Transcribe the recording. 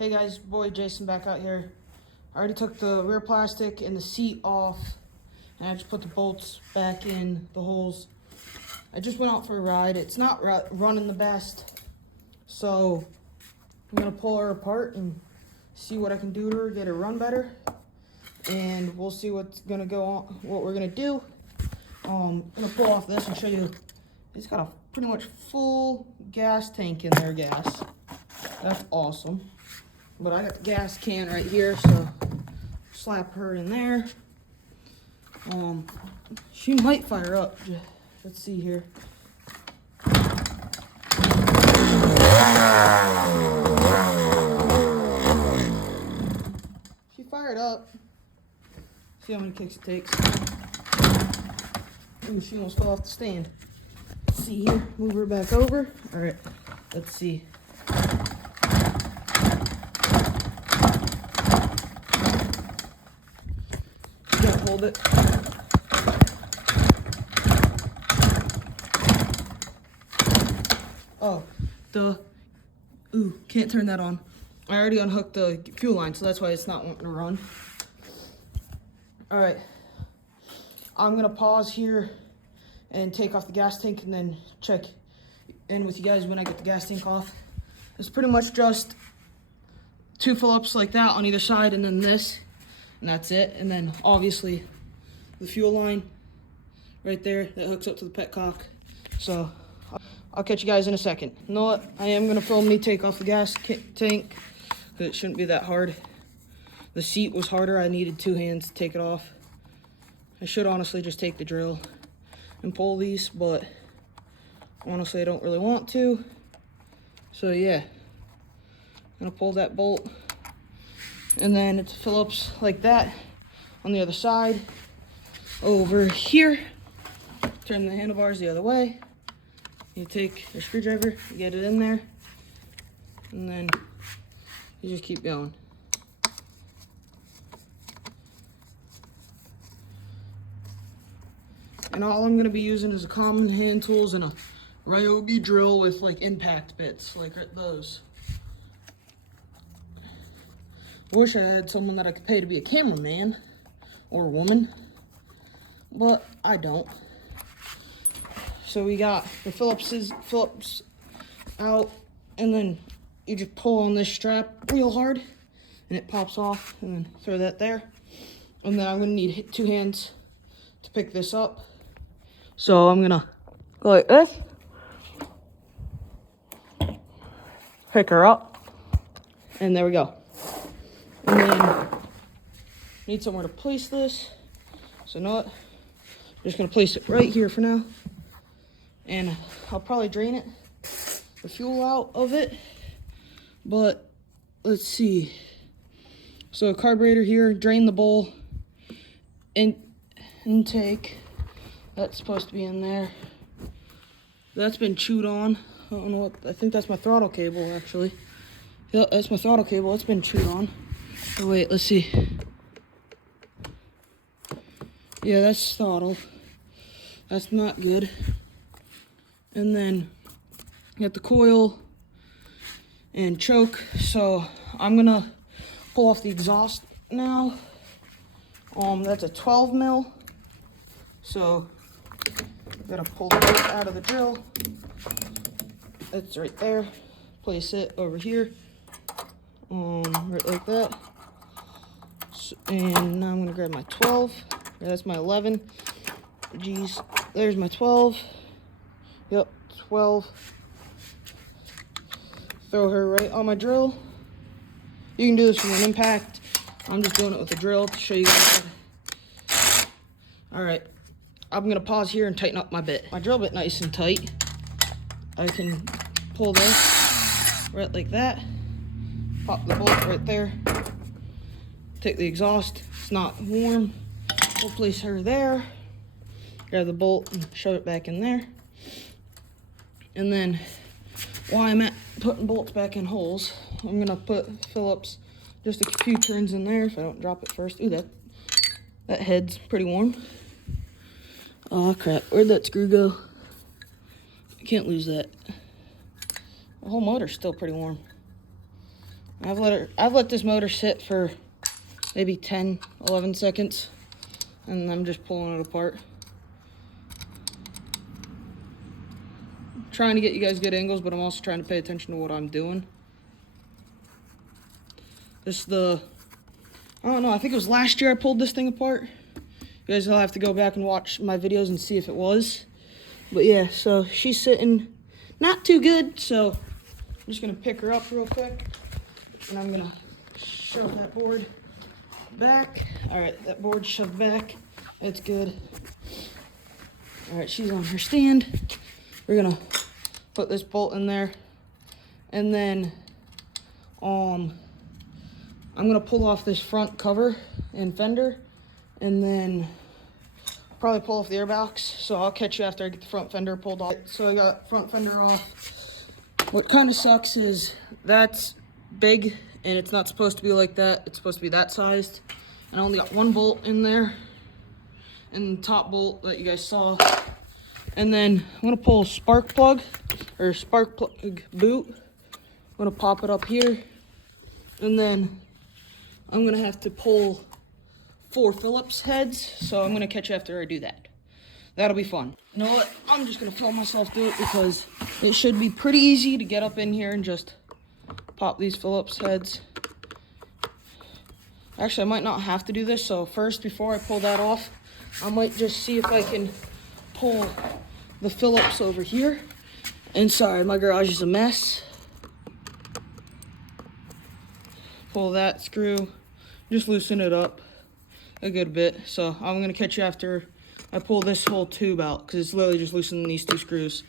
Hey guys, boy Jason back out here. I already took the rear plastic and the seat off, and I just put the bolts back in the holes. I just went out for a ride. It's not running the best, so I'm gonna pull her apart and see what I can do to her, get her run better, and we'll see what's gonna go on, what we're gonna do. I'm gonna pull off this and show you. It's got a pretty much full gas tank in there, gas. That's awesome. But I got the gas can right here, so slap her in there. She might fire up. Let's see here. She fired up. See how many kicks it takes. Ooh, she almost fell off the stand. Let's see here. Move her back over. All right. Let's see. Hold it. Oh, can't turn that on. I already unhooked the fuel line, so that's why it's not wanting to run. All right, I'm gonna pause here and take off the gas tank and then check in with you guys when I get the gas tank off. It's pretty much just 2 Phillips like that on either side, and then this. And that's it. And then obviously the fuel line right there that hooks up to the petcock. So I'll catch you guys in a second. You know what? I am gonna film me take off the gas tank because it shouldn't be that hard. The seat was harder. I needed 2 hands to take it off. I should honestly just take the drill and pull these, but honestly I don't really want to. So yeah, I'm gonna pull that bolt. And then it's Phillips like that on the other side. Over here, turn the handlebars the other way. You take your screwdriver, you get it in there, and then you just keep going. And all I'm gonna be using is a common hand tools and a Ryobi drill with like impact bits, like those. Wish I had someone that I could pay to be a cameraman or a woman, but I don't. So we got the Phillips out, and then you just pull on this strap real hard and it pops off, and then throw that there. And then I'm gonna need 2 hands to pick this up. So I'm gonna go like this, pick her up, and there we go. And then need somewhere to place this. So you know what? I'm just gonna place it right here for now. And I'll probably drain it, the fuel out of it. But let's see. So a carburetor here, drain the bowl, intake. That's supposed to be in there. That's been chewed on. I don't know what, I think that's my throttle cable actually. Yep, that's my throttle cable, it's been chewed on. Oh wait, let's see. Yeah, that's throttle. That's not good. And then you got the coil and choke. So I'm gonna pull off the exhaust now. That's a 12 mil. So gotta pull the bolt out of the drill. It's right there. Place it over here. Right like that. And now I'm gonna grab my 12. That's my 11. Geez, there's my 12. Yep, 12. Throw her right on my drill. You can do this with an impact. I'm just doing it with a drill to show you guys. All right, I'm gonna pause here and tighten up my bit. My drill bit nice and tight. I can pull this right like that. Pop the bolt right there. Take the exhaust, it's not warm. We'll place her there. Grab the bolt and shove it back in there. And then while I'm at putting bolts back in holes, I'm gonna put Phillips just a few turns in there if I don't drop it first. Ooh, that head's pretty warm. Oh crap, where'd that screw go? I can't lose that. The whole motor's still pretty warm. I've let this motor sit for maybe 10, 11 seconds, and I'm just pulling it apart. I'm trying to get you guys good angles, but I'm also trying to pay attention to what I'm doing. This is I don't know, I think it was last year I pulled this thing apart. You guys will have to go back and watch my videos and see if it was. But yeah, so she's sitting not too good, so I'm just gonna pick her up real quick, and I'm gonna shove that board back. All right, that board's shoved back. That's good. All right, she's on her stand. We're gonna put this bolt in there, and then I'm gonna pull off this front cover and fender, and then probably pull off the airbox. So I'll catch you after I get the front fender pulled off. So I got front fender off. What kind of sucks is that's big, and it's not supposed to be like that. It's supposed to be that sized. And I only got one bolt in there, and the top bolt that you guys saw. And then I'm gonna pull a spark plug boot. I'm gonna pop it up here, and then I'm gonna have to pull 4 Phillips heads. So I'm gonna catch you after I do that. That'll be fun. You know what? I'm just gonna film myself do it because it should be pretty easy to get up in here and just pop these Phillips heads. Actually, I might not have to do this. So first, before I pull that off, I might just see if I can pull the Phillips over here. And sorry, my garage is a mess. Pull that screw, just loosen it up a good bit. So I'm gonna catch you after I pull this whole tube out, because it's literally just loosening these 2 screws.